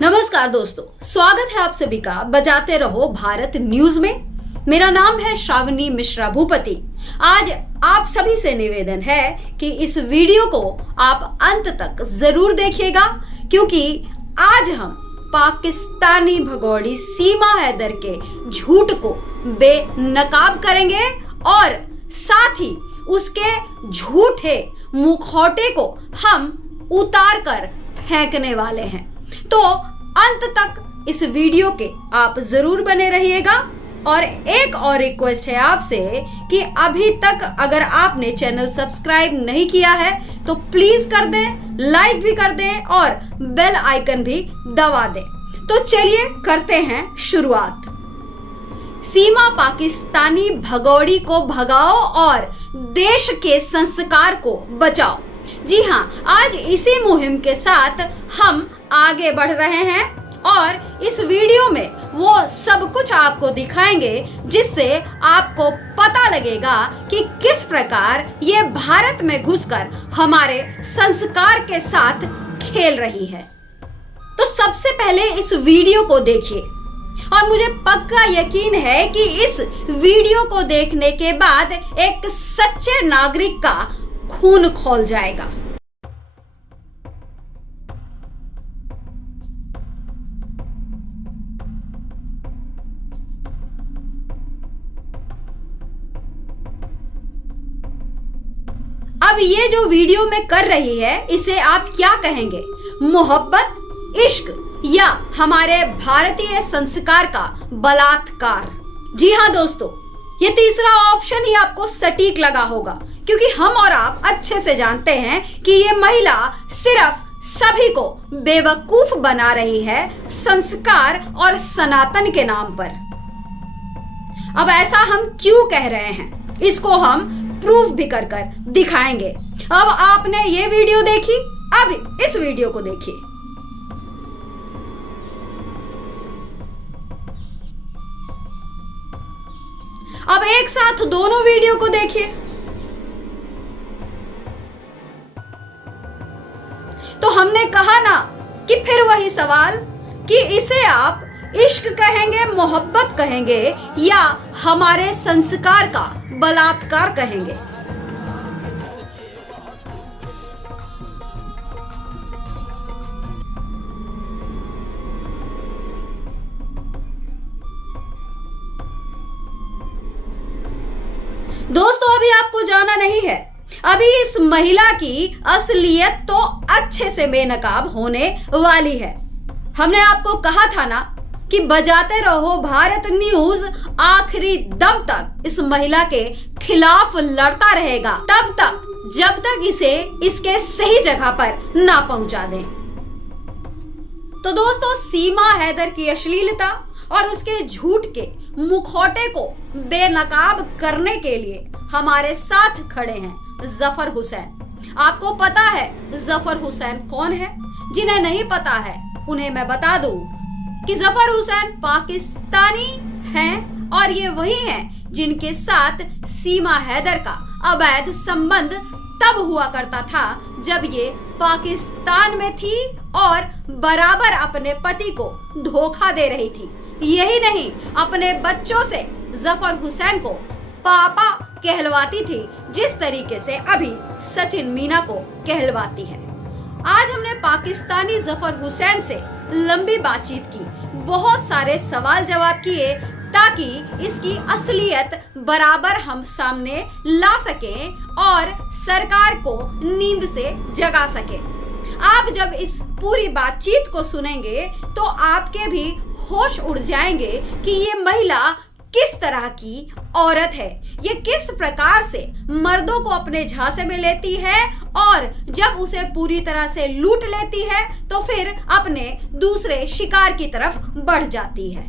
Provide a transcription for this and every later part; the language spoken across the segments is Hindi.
नमस्कार दोस्तों, स्वागत है आप सभी का बजाते रहो भारत न्यूज में। मेरा नाम है श्रावणी मिश्रा भूपति। आज आप सभी से निवेदन है कि इस वीडियो को आप अंत तक जरूर देखिएगा, क्योंकि आज हम पाकिस्तानी भगोड़ी सीमा हैदर के झूठ को बेनकाब करेंगे और साथ ही उसके झूठे मुखौटे को हम उतार कर फेंकने वाले हैं। तो अंत तक इस वीडियो के आप जरूर बने रहिएगा। और एक और रिक्वेस्ट है आपसे कि अभी तक अगर आपने चैनल सब्सक्राइब नहीं किया है तो प्लीज कर दें, लाइक भी कर दें और बेल आइकन भी दबा दें। तो चलिए करते हैं शुरुआत। सीमा पाकिस्तानी भगोड़ी को भगाओ और देश के संस्कार को बचाओ। जी हाँ, आज इसी मुहिम के साथ हम आगे बढ़ रहे हैं और इस वीडियो में वो सब कुछ आपको दिखाएंगे जिससे आपको पता लगेगा कि किस प्रकार ये भारत में घुसकर हमारे संस्कार के साथ खेल रही है। तो सबसे पहले इस वीडियो को देखिए और मुझे पक्का यकीन है कि इस वीडियो को देखने के बाद एक सच्चे नागरिक का खून खौल जाएगा। अब ये जो वीडियो में कर रही है, इसे आप क्या कहेंगे? मोहब्बत, इश्क या हमारे भारतीय संस्कार का बलात्कार? जी हाँ दोस्तों, ये तीसरा ऑप्शन ही आपको सटीक लगा होगा, क्योंकि हम और आप अच्छे से जानते हैं कि ये महिला सिर्फ सभी को बेवकूफ बना रही है संस्कार और सनातन के नाम पर। अब ऐसा हम क्यों कह रहे हैं, इसको हम प्रूफ भी कर दिखाएंगे। अब आपने ये वीडियो देखी, अब इस वीडियो को देखिए। अब एक साथ दोनों वीडियो को देखिए। तो हमने कहा ना कि फिर वही सवाल कि इसे आप इश्क कहेंगे, मोहब्बत कहेंगे या हमारे संस्कार का बलात्कार कहेंगे? दोस्तों, अभी आपको जाना नहीं है, अभी इस महिला की असलियत तो अच्छे से बेनकाब होने वाली है। हमने आपको कहा था ना कि बजाते रहो भारत न्यूज आखिरी दम तक इस महिला के खिलाफ लड़ता रहेगा, तब तक जब तक इसे इसके सही जगह पर ना पहुंचा दें। तो दोस्तों, सीमा हैदर की अश्लीलता और उसके झूठ के मुखौटे को बेनकाब करने के लिए हमारे साथ खड़े हैं जफर हुसैन। आपको पता है जफर हुसैन कौन है? जिन्हें नहीं पता है उन्हें मैं बता दूं कि जफर हुसैन पाकिस्तानी हैं और ये वही हैं जिनके साथ सीमा हैदर का अवैध संबंध तब हुआ करता था जब ये पाकिस्तान में थी और बराबर अपने पति को धोखा दे रही थी। यही नहीं, अपने बच्चों से जफर हुसैन को पापा कहलवाती थी, जिस तरीके से अभी सचिन मीना को कहलवाती है। आज हमने पाकिस्तानी जफर हुसैन से लंबी बातचीत की, बहुत सारे सवाल जवाब किए ताकि इसकी असलियत बराबर हम सामने ला सकें और सरकार को नींद से जगा सकें। आप जब इस पूरी बातचीत को सुनेंगे तो आपके भी होश उड़ जाएंगे कि ये महिला किस तरह की औरत है, ये किस प्रकार से मर्दों को अपने झांसे में लेती है और जब उसे पूरी तरह से लूट लेती है तो फिर अपने दूसरे शिकार की तरफ बढ़ जाती है।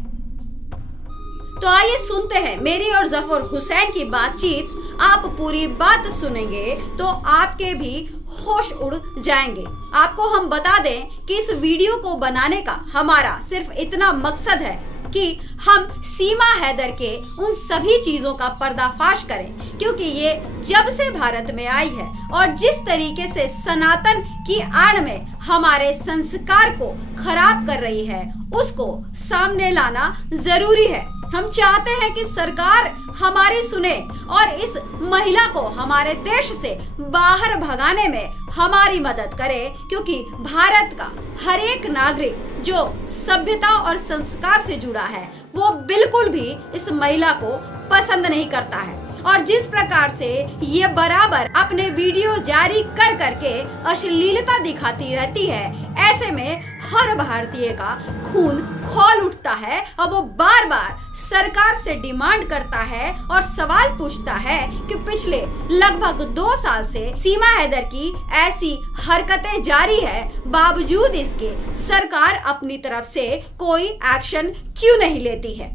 तो आइए सुनते हैं मेरी और जफर हुसैन की बातचीत। आप पूरी बात सुनेंगे तो आपके भी होश उड़ जाएंगे। आपको हम बता दें कि इस वीडियो को बनाने का हमारा सिर्फ इतना मकसद है कि हम सीमा हैदर के उन सभी चीजों का पर्दाफाश करें, क्योंकि ये जब से भारत में आई है और जिस तरीके से सनातन की आड़ में हमारे संस्कार को खराब कर रही है उसको सामने लाना जरूरी है। हम चाहते हैं कि सरकार हमारी सुने और इस महिला को हमारे देश से बाहर भगाने में हमारी मदद करे, क्योंकि भारत का हर एक नागरिक जो सभ्यता और संस्कार से जुड़ा है वो बिल्कुल भी इस महिला को पसंद नहीं करता है। और जिस प्रकार से ये बराबर अपने वीडियो जारी कर करके अश्लीलता दिखाती रहती है, ऐसे में हर भारतीय का खून खौल उठता है और वो बार बार सरकार से डिमांड करता है और सवाल पूछता है कि पिछले लगभग 2 साल से सीमा हैदर की ऐसी हरकतें जारी है, बावजूद इसके सरकार अपनी तरफ से कोई एक्शन क्यों नहीं लेती है।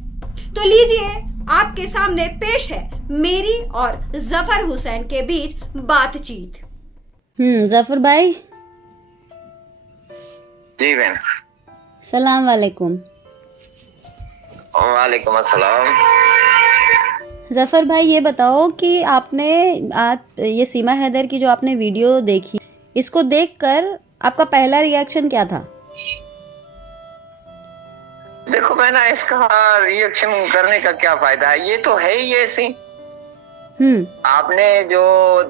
तो लीजिए, आपके सामने पेश है मेरी और जफर हुसैन के बीच बातचीत। जफर भाई। जी बहन। सलाम वालेकुम। वालेकुम अस्सलाम। जफर भाई, ये बताओ कि आपने ये सीमा हैदर की जो आपने वीडियो देखी, इसको देखकर आपका पहला रिएक्शन क्या था? देखो बहना, इसका रिएक्शन करने का क्या फायदा है, ये तो है ही ऐसी। आपने जो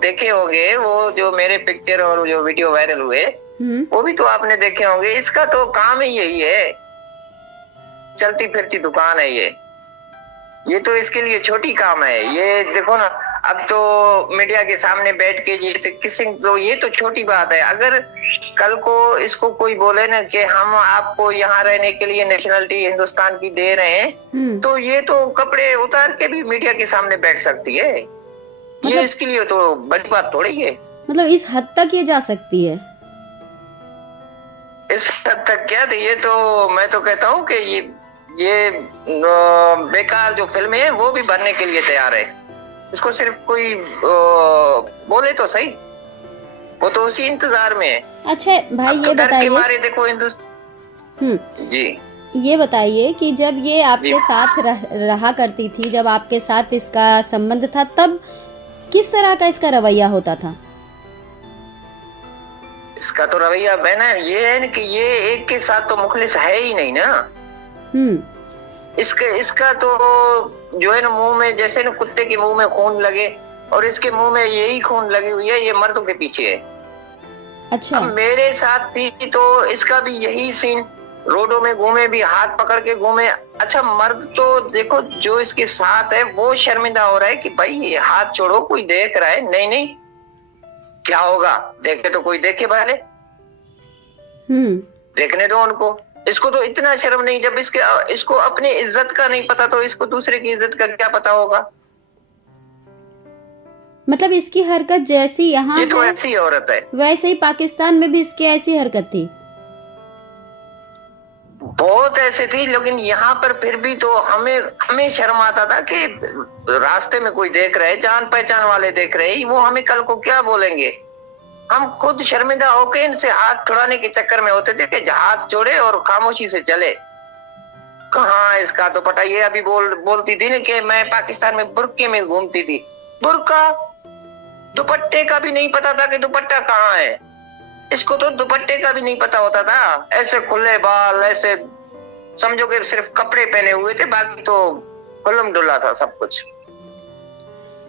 देखे होंगे वो जो मेरे पिक्चर और जो वीडियो वायरल हुए वो भी तो आपने देखे होंगे। इसका तो काम ही यही है, चलती फिरती दुकान है ये तो इसके लिए छोटी काम है। ये देखो ना, अब तो मीडिया के सामने बैठ के ये तो छोटी बात है। अगर कल को इसको कोई बोले ना कि हम आपको यहाँ रहने के लिए नेशनलिटी हिंदुस्तान की दे रहे हैं, तो ये तो कपड़े उतार के भी मीडिया के सामने बैठ सकती है। ये इसके लिए तो बड़ी बात थोड़ी है। मतलब इस हद तक ये जा सकती है? इस हद तक क्या, ये तो मैं तो कहता हूँ कि ये बेकार जो फिल्म है वो भी बनने के लिए तैयार है। इसको सिर्फ कोई बोले तो सही, वो तो उसी इंतजार में है। अच्छा भाई, ये बताइए, हमारे देखो जी ये बताइए कि जब ये आपके साथ रहा करती थी, जब आपके साथ इसका संबंध था, तब किस तरह का इसका रवैया होता था? इसका तो रवैया बहना ये है कि ये एक के साथ तो मुखलिस है ही नहीं ना। इसका तो जो है ना, मुंह में जैसे ना कुत्ते के मुंह में खून लगे, और इसके मुंह में यही खून लगी हुई है, ये मर्दों के पीछे है। अच्छा। मेरे साथ थी तो इसका भी यही सीन, रोडों में घूमे भी, हाथ पकड़ के घूमे। अच्छा, मर्द तो देखो जो इसके साथ है वो शर्मिंदा हो रहा है कि भाई ये हाथ छोड़ो, कोई देख रहा है। नहीं, क्या होगा, देखे तो कोई देखे पहले, देखने दो उनको। इसको तो इतना शर्म नहीं, जब इसको अपनी इज्जत का नहीं पता तो इसको दूसरे की इज्जत का क्या पता होगा। मतलब इसकी हरकत जैसी यहाँ ये तो ऐसी औरत है, वैसे ही पाकिस्तान में भी इसकी ऐसी हरकत थी। बहुत ऐसे थी, लेकिन यहाँ पर फिर भी तो हमें शर्म आता था कि रास्ते में कोई देख रहे, जान पहचान वाले देख रहे, वो हमें कल को क्या बोलेंगे। हम खुद शर्मिंदा होके इनसे हाथ छुड़ाने के चक्कर में होते थे कि हाथ छोड़े और खामोशी से चले। कहाँ इसका तो पता, ये अभी बोलती थी ना कि मैं पाकिस्तान में बुर्के में घूमती थी। बुर्का, दुपट्टे का भी नहीं पता था कि दुपट्टा कहाँ है। इसको तो दुपट्टे का भी नहीं पता होता था। ऐसे खुले बाल, ऐसे समझो कि सिर्फ कपड़े पहने हुए थे, बाकी तो खुल्लम डुल्ला था सब कुछ।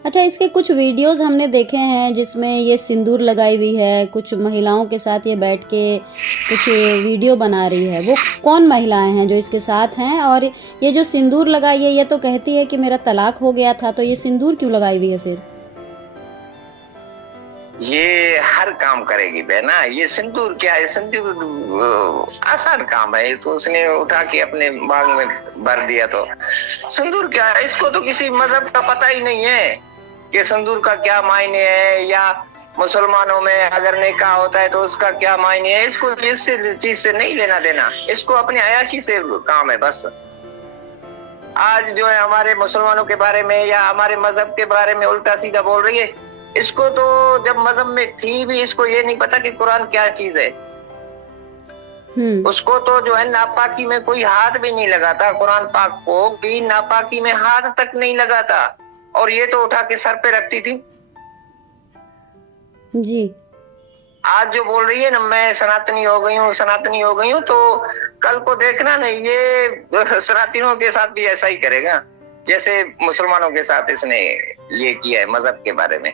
अच्छा, इसके कुछ वीडियोस हमने देखे हैं जिसमें ये सिंदूर लगाई हुई है, कुछ महिलाओं के साथ ये बैठ के कुछ वीडियो बना रही है। वो कौन महिलाएं हैं जो इसके साथ हैं? और ये जो सिंदूर लगाई है, ये तो कहती है कि मेरा तलाक हो गया था, तो ये सिंदूर क्यों लगाई हुई है फिर? ये हर काम करेगी बहना, ये सिंदूर क्या है, सिंदूर आसान काम है, तो उसने उठा के अपने बाग में भर दिया। तो सिंदूर क्या है, इसको तो किसी मजहब का पता ही नहीं है कि सिंदूर का क्या मायने है, या मुसलमानों में अगर निकाह होता है तो उसका क्या मायने है। इसको इस चीज से नहीं लेना देना, इसको अपनी अयाशी से काम है बस। आज जो है हमारे मुसलमानों के बारे में या हमारे मजहब के बारे में उल्टा सीधा बोल रही है। इसको तो जब मजहब में थी भी इसको ये नहीं पता कि कुरान क्या चीज है। उसको तो जो है नापाकी में कोई हाथ भी नहीं लगाता, कुरान पाक को भी नापाकी में हाथ तक नहीं लगाता, और ये तो उठा के सर पे रखती थी। जी। आज जो बोल रही है ना मैं सनातनी हो गई हूँ, सनातनी हो गई हूँ, तो कल को देखना ना ये सनातनियों के साथ भी ऐसा ही करेगा जैसे मुसलमानों के साथ इसने ये किया है मजहब के बारे में।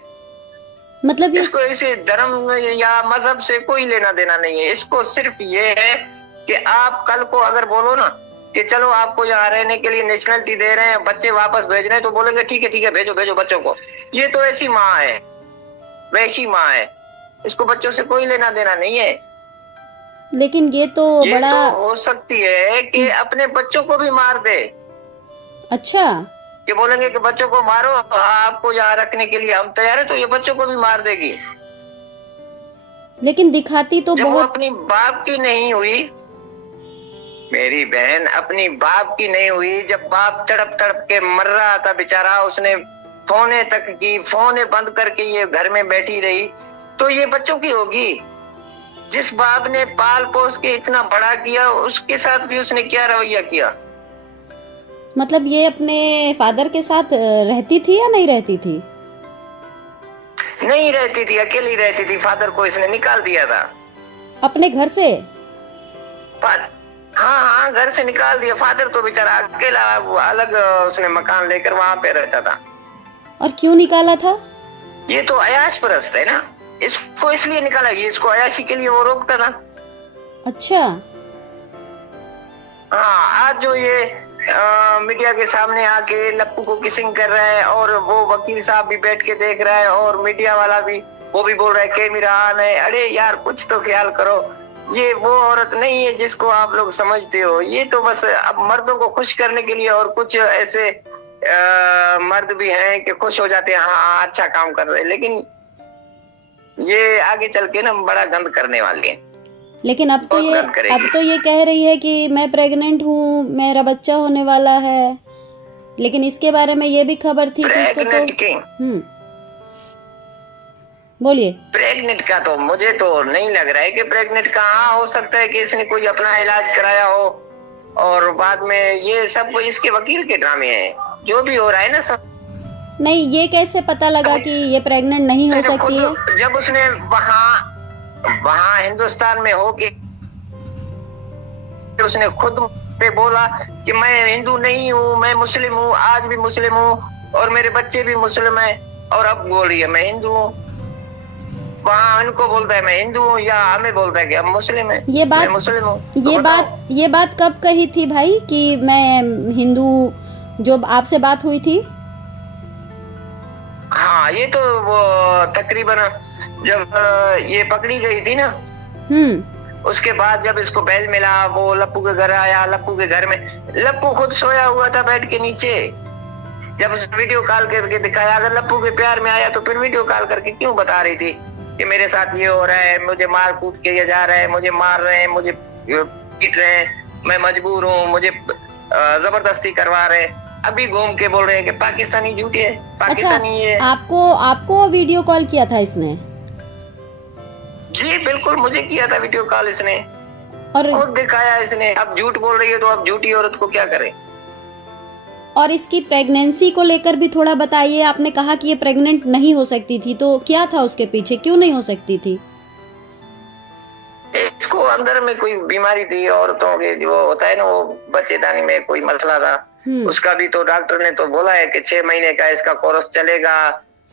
मतलब इसको इसे धर्म या मजहब से कोई लेना देना नहीं है, इसको सिर्फ ये है कि आप कल को अगर बोलो ना कि चलो आपको यहाँ रहने के लिए नेशनलिटी दे रहे हैं, बच्चे वापस भेज रहे हैं, तो बोलेंगे ठीक है भेजो भेजो बच्चों को। ये तो ऐसी माँ है, वैसी माँ है, इसको बच्चों से कोई लेना देना नहीं है। लेकिन ये तो बड़ा तो हो सकती है कि अपने बच्चों को भी मार दे। अच्छा, कि बोलेंगे कि बच्चों को मारो, आपको यहाँ रखने के लिए हम तैयार है, तो ये बच्चों को भी मार देगी। लेकिन दिखाती तो जब वो बहुत अपनी बाप की नहीं हुई, मेरी बहन अपनी बाप की नहीं हुई, जब बाप तड़प तड़प के मर रहा था बेचारा, उसने फोने तक की, फोने बंद करके ये घर में बैठी रही, तो ये बच्चों की होगी। जिस बाप ने पाल पोस के इतना बड़ा किया, उसके साथ भी उसने क्या रवैया किया। मतलब ये अपने फादर के साथ रहती थी या नहीं रहती थी? नहीं रहती थी, अकेली रहती थी। फादर को इसने निकाल दिया था अपने घर से। हाँ, घर से निकाल दिया। फादर तो बेचारा अकेला अलग उसने मकान लेकर वहां पे रहता था। और क्यों निकाला था? ये तो अयाश परस्त है ना, इसको इसलिए निकाला गया, इसको अयाशी के लिए वो रोकता था। अच्छा। हाँ, आज जो ये मीडिया के सामने आके लप्पू को किसिंग कर रहा है, और वो वकील साहब भी बैठ के देख रहा है, और मीडिया वाला भी वो भी बोल रहा है कैमरा ऑन है। अरे यार कुछ तो ख्याल करो, ये वो औरत नहीं है जिसको आप लोग समझते हो। ये तो बस अब मर्दों को खुश करने के लिए, और कुछ ऐसे मर्द भी हैं कि खुश हो जाते हैं, हाँ अच्छा काम कर रहे हैं, लेकिन ये आगे चल के ना बड़ा गंद करने वाली है। लेकिन अब तो ये कह रही है कि मैं प्रेग्नेंट हूँ, मेरा बच्चा होने वाला है। लेकिन इसके बारे में ये भी खबर थी कि इसको तो बोलिए। प्रेग्नेंट का तो मुझे तो नहीं लग रहा है कि प्रेग्नेंट का। हाँ, हो सकता है कि इसने कोई अपना इलाज कराया हो, और बाद में ये सब इसके वकील के ड्रामे हैं, जो भी हो रहा है ना सब। नहीं, ये कैसे पता लगा कि ये प्रेग्नेंट नहीं हो सकती है? जब उसने वहाँ हिंदुस्तान में होके उसने खुद पे बोला कि मैं हिंदू नहीं हूँ, मैं मुस्लिम हूँ, आज भी मुस्लिम हूँ, और मेरे बच्चे भी मुस्लिम हैं, और अब बोल रही है मैं हिंदू हूँ। वहाँ इनको बोलता है मैं हिंदू हूँ, या हमें बोलता है कि हम मुस्लिम हैं, मैं मुस्लिम हूँ। ये बात कब कही थी भाई कि मैं हिंदू, जो आपसे बात हुई थी? हाँ, ये तो वो तकरीबन जब ये पकड़ी गई थी ना, उसके बाद जब इसको बेल मिला, वो लप्पू के घर आया। लप्पू के घर में लप्पू खुद सोया हुआ था बैठ के नीचे। जब उस वीडियो कॉल करके दिखाया, अगर लप्पू के प्यार में आया तो फिर वीडियो कॉल करके क्यों बता रही थी कि मेरे साथ ये हो रहा है, मुझे मार कूट के ये जा रहा है, मुझे मार रहे हैं, मुझे पीट रहे हैं, मैं मजबूर हूँ, मुझे जबरदस्ती करवा रहे हैं। अभी घूम के बोल रहे हैं कि पाकिस्तानी झूठे है, पाकिस्तानी है। आपको वीडियो कॉल किया था इसने? जी बिल्कुल, मुझे किया था वीडियो कॉल इसने, और खुद दिखाया इसने। अब झूठ बोल रही है तो अब झूठी औरत को क्या करे। और इसकी प्रेगनेंसी को लेकर भी थोड़ा बताइए। आपने कहा कि ये प्रेग्नेंट नहीं हो सकती थी, तो क्या था उसके पीछे, क्यों नहीं हो सकती थी? इसको अंदर में कोई बीमारी थी, औरतों के जो होता है ना, वो बच्चेदानी में कोई मसला था। उसका भी तो डॉक्टर ने तो बोला है कि 6 महीने का इसका कोर्स चलेगा,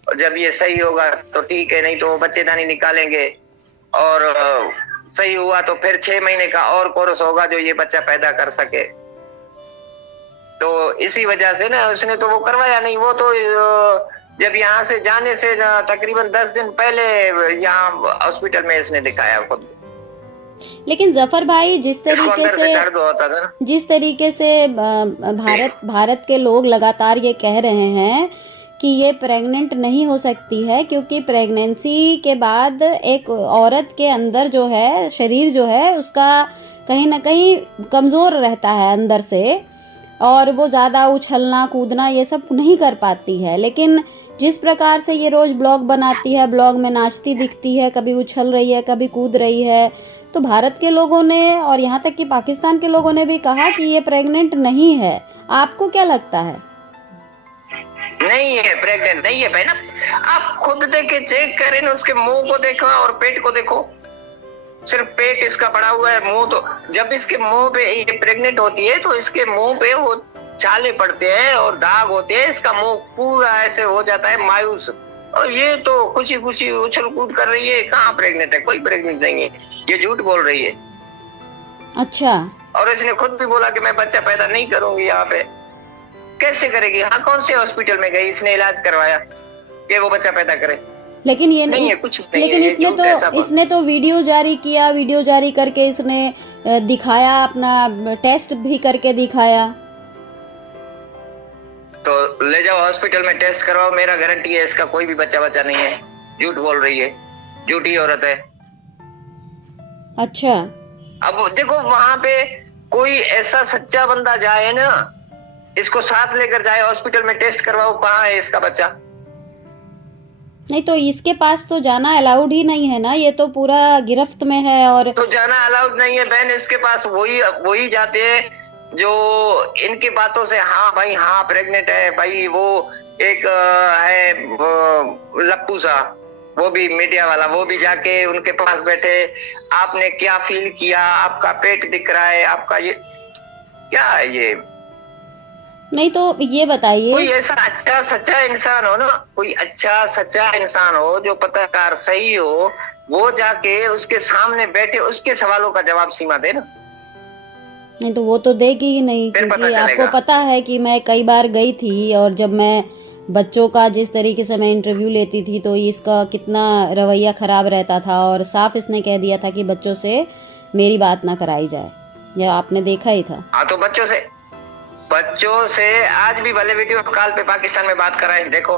और जब ये सही होगा तो ठीक है, नहीं तो बच्चेदानी निकालेंगे, और सही हुआ तो फिर 6 महीने का और कोर्स होगा जो ये बच्चा पैदा कर सके। तो इसी वजह से ना उसने तो वो करवाया नहीं। वो तो जब यहाँ से जाने से तकरीबन 10 दिन पहले यहाँ हॉस्पिटल में इसने दिखाया खुद। लेकिन जफर भाई, जिस तरीके से भारत के लोग लगातार ये कह रहे हैं कि ये प्रेग्नेंट नहीं हो सकती है, क्योंकि प्रेगनेंसी के बाद एक औरत के अंदर जो है, शरीर जो है उसका कहीं ना कहीं कमज़ोर रहता है अंदर से, और वो ज़्यादा उछलना कूदना ये सब नहीं कर पाती है। लेकिन जिस प्रकार से ये रोज ब्लॉग बनाती है, ब्लॉग में नाचती दिखती है, कभी उछल रही है, कभी कूद रही है, तो भारत के लोगों ने और यहाँ तक कि पाकिस्तान के लोगों ने भी कहा कि ये प्रेग्नेंट नहीं है। आपको क्या लगता है? नहीं है, प्रेग्नेंट नहीं है बहना। आप खुद देखे, चेक करें ना, उसके मुंह को देखो और पेट को देखो। सिर्फ पेट इसका पड़ा हुआ है, मुंह तो जब इसके मुंह पे ये प्रेग्नेंट होती है तो इसके मुंह पे वो छाले पड़ते हैं और दाग होते हैं, इसका मुंह पूरा ऐसे हो जाता है मायूस। और ये तो खुशी खुशी उछल कूद कर रही है। कहाँ प्रेग्नेंट है? कोई प्रेग्नेंट नहीं है, ये झूठ बोल रही है। अच्छा। और इसने खुद भी बोला कि मैं बच्चा पैदा नहीं करूंगी। यहाँ पे कैसे करेगी? हाँ, कौन से हॉस्पिटल में गई, इसने इलाज करवाया कि वो बच्चा पैदा करे? लेकिन ये नहीं है, कुछ नहीं लेकिन है, इसने तो वीडियो जारी किया, वीडियो जारी करके इसने दिखाया, अपना टेस्ट भी करके दिखाया। तो ले जाओ हॉस्पिटल में टेस्ट करवाओ, मेरा गारंटी है इसका कोई भी बच्चा नहीं है। झूठ बोल रही है, झूठी औरत है। अच्छा। अब देखो, वहां पे कोई ऐसा सच्चा बंदा जाए ना, इसको साथ लेकर जाए हॉस्पिटल में, टेस्ट करवाओ कहाँ है इसका बच्चा। नहीं तो इसके पास तो जाना अलाउड ही नहीं है ना, ये तो पूरा गिरफ्त में है। और तो जाना अलाउड नहीं है बहन, इसके पास वही जाते हैं जो इनकी बातों से हाँ भाई हाँ प्रेग्नेंट है भाई। वो एक है लप्पू सा, वो भी मीडिया वाला, वो भी जाके उनके पास बैठे, आपने क्या फील किया, आपका पेट दिख रहा है, आपका ये क्या है ये। नहीं तो ये बताइए, कोई ऐसा अच्छा सच्चा इंसान हो ना, कोई अच्छा सच्चा इंसान हो जो पत्रकार सही हो, वो जाके उसके सामने बैठे उसके सवालों का जवाब सीमा दे ना। नहीं तो वो तो देगी ही नहीं, क्योंकि आपको पता है कि मैं कई बार गई थी और जब मैं बच्चों का जिस तरीके से मैं इंटरव्यू लेती थी तो इसका कितना रवैया खराब रहता था और साफ इसने कह दिया था कि बच्चों से मेरी बात ना कराई जाए। ये आपने देखा ही था। हाँ, तो बच्चों से आज भी भले वीडियो कॉल पे पाकिस्तान में बात कराए, देखो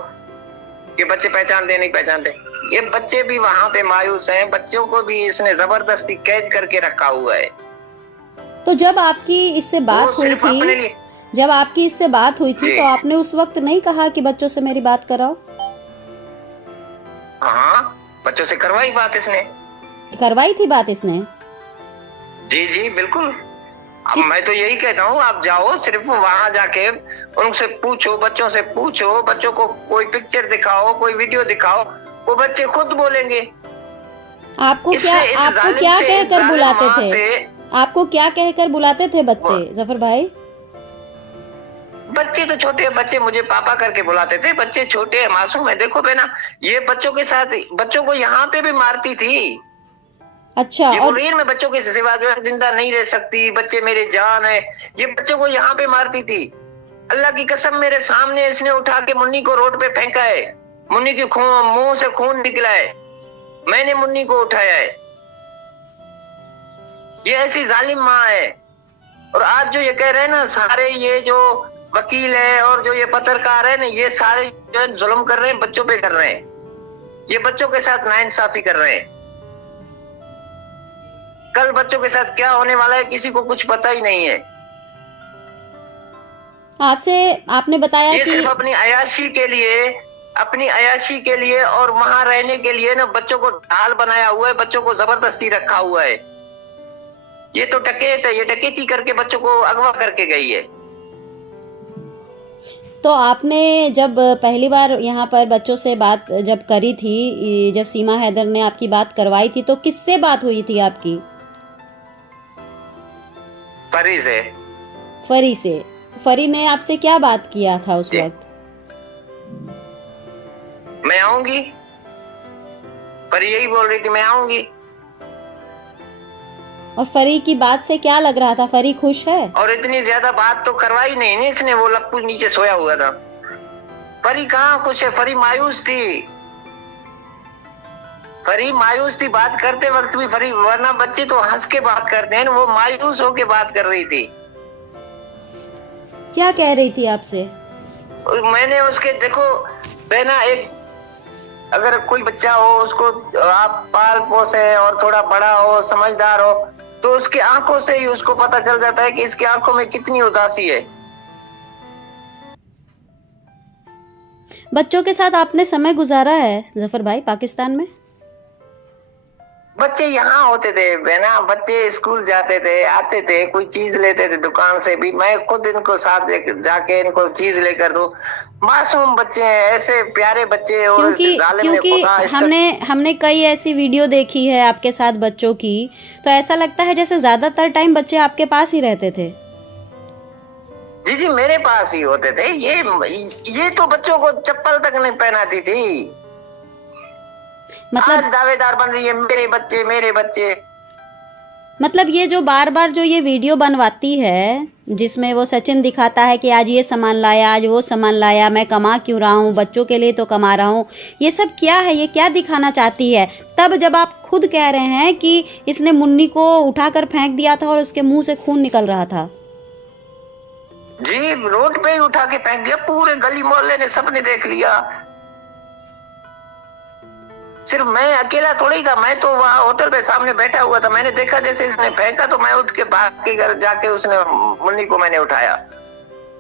कि बच्चे पहचानते नहीं पहचानते। ये बच्चे भी वहां पे मायूस हैं, बच्चों को भी इसने जबरदस्ती कैद करके रखा हुआ है। तो जब आपकी इससे बात हुई थी तो आपने उस वक्त नहीं कहा कि बच्चों से मेरी बात कराओ? हाँ, बच्चों से करवाई बात इसने। करवाई थी बात इसने? जी बिल्कुल। अब मैं तो यही कहता हूँ, आप जाओ, सिर्फ वहां जाके उनसे पूछो, बच्चों से पूछो, बच्चों को कोई पिक्चर दिखाओ, कोई वीडियो दिखाओ, वो बच्चे खुद बोलेंगे। आपको क्या कहकर बुलाते थे? आपको क्या कहकर बुलाते थे बच्चे, जफर भाई? बच्चे तो छोटे बच्चे मुझे पापा करके बुलाते थे। बच्चे छोटे हैं, मासूम है। देखो बेना, ये बच्चों के साथ बच्चों को यहाँ पे भी मारती थी। अच्छा। ये बोल रही है मैं बच्चों के सिवा जो है जिंदा नहीं रह सकती, बच्चे मेरे जान है। ये बच्चों को यहाँ पे मारती थी। अल्लाह की कसम, मेरे सामने इसने उठा के मुन्नी को रोड पे फेंका है। मुन्नी के मुंह से खून निकला है, मैंने मुन्नी को उठाया है। ये ऐसी जालिम माँ है। और आज जो ये कह रहे हैं ना, सारे ये जो वकील है और जो ये पत्रकार है ना, ये सारे जो है जुल्म कर रहे हैं, बच्चों पे कर रहे हैं। ये बच्चों के साथ नाइंसाफी कर रहे हैं। कल बच्चों के साथ क्या होने वाला है किसी को कुछ पता ही नहीं है। आपने बताया ये कि सिर्फ अपनी अयाशी के लिए और वहां रहने के लिए ना बच्चों को ढाल बनाया हुआ है, बच्चों को जबरदस्ती रखा हुआ है। ये तो डकैत है, ये डकैती करके बच्चों को अगवा करके गई है। तो आपने जब पहली बार यहाँ पर बच्चों से बात जब करी थी, जब सीमा हैदर ने आपकी बात करवाई थी, तो किससे बात हुई थी आपकी? फरी से। फरी ने आपसे क्या बात किया था उस वक्त? मैं आऊंगी। फरी यही बोल रही थी, मैं आऊंगी। और फरी की बात से क्या लग रहा था? फरी खुश है? और इतनी ज्यादा बात तो करवाई नहीं ना इसने, वो लप्पू नीचे सोया हुआ था। फरी कहाँ खुश है? फरी मायूस थी। बात करते वक्त भी फरी, वरना बच्चे तो हंस के बात करते हैं, वो मायूस होके बात कर रही थी। क्या कह रही थी आपसे? मैंने उसके, देखो बहना, एक अगर कोई बच्चा हो, उसको आप पाल पोसे और थोड़ा बड़ा हो, समझदार हो, तो उसकी आंखों से ही उसको पता चल जाता है कि इसकी आंखों में कितनी उदासी है। बच्चों के साथ आपने समय गुजारा है जफर भाई पाकिस्तान में? बच्चे यहाँ होते थे बहना, बच्चे स्कूल जाते थे, आते थे, कोई चीज लेते थे दुकान से भी, मैं खुद इनको साथ जाके इनको चीज लेकर दूं। मासूम बच्चे हैं, ऐसे प्यारे बच्चे। और क्योंकि हमने कई ऐसी वीडियो देखी है आपके साथ बच्चों की, तो ऐसा लगता है जैसे ज्यादातर टाइम बच्चे आपके पास ही रहते थे। जी जी, मेरे पास ही होते थे। ये तो बच्चों को चप्पल तक नहीं पहनाती थी। मतलब आज दावेदार बन रही है मेरे बच्चे मेरे बच्चे। मतलब ये जो बार बार जो ये वीडियो बनवाती है जिसमें वो सचिन दिखाता है कि आज ये सामान लाया, आज वो सामान लाया, मैं कमा क्यों रहा हूँ, बच्चों के लिए तो कमा रहा हूँ, ये सब क्या है? ये क्या दिखाना चाहती है? तब जब आप खुद कह रहे हैं कि इसने मुन्नी को उठाकर फेंक दिया था और उसके मुंह से खून निकल रहा था। जी, रोड पे ही उठा के फेंक दिया, पूरे गली मोहल्ले ने सबने देख लिया। सिर्फ मैं अकेला थोड़ी था, मैं तो वहाँ होटल पे सामने बैठा हुआ था। मैंने देखा जैसे इसने फेंका तो मैं उठ के भाग के घर जाके उसने मुन्नी को मैंने उठाया।